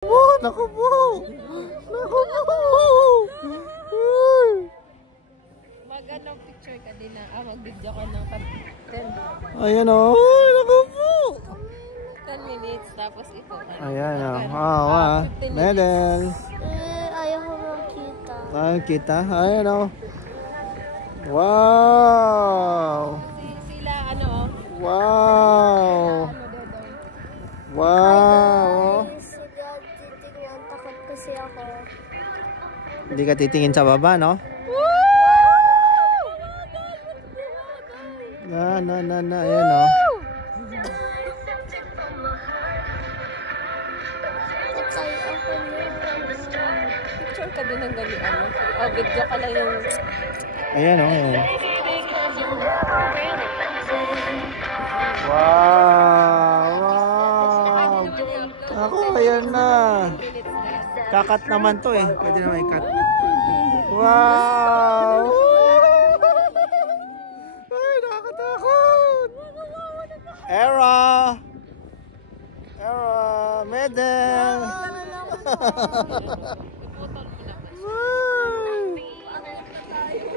Oh, naku po! Naku po! Mag-ano picture ka din na, mag-video ka ng 10. Ayan o, naku po! 10 minutes, tapos ito. Ayan o, medal. Ayaw ko makita. Kita, ayan o. Wow! Sila, ano, Wow! Wow! Sila titingnan, takot kasi ako. Hindi ka titingin sa baba, no? Ayan o. Patay ako niya. picture ka din ng gali, ano. Video ka lang yung... Ayan o, ayan. Wow! Wow! Ako, ayan na. Kakat naman to eh. Pwede naman i-cut. Wow! Ay, nakakatakot! Era! Era! Medal!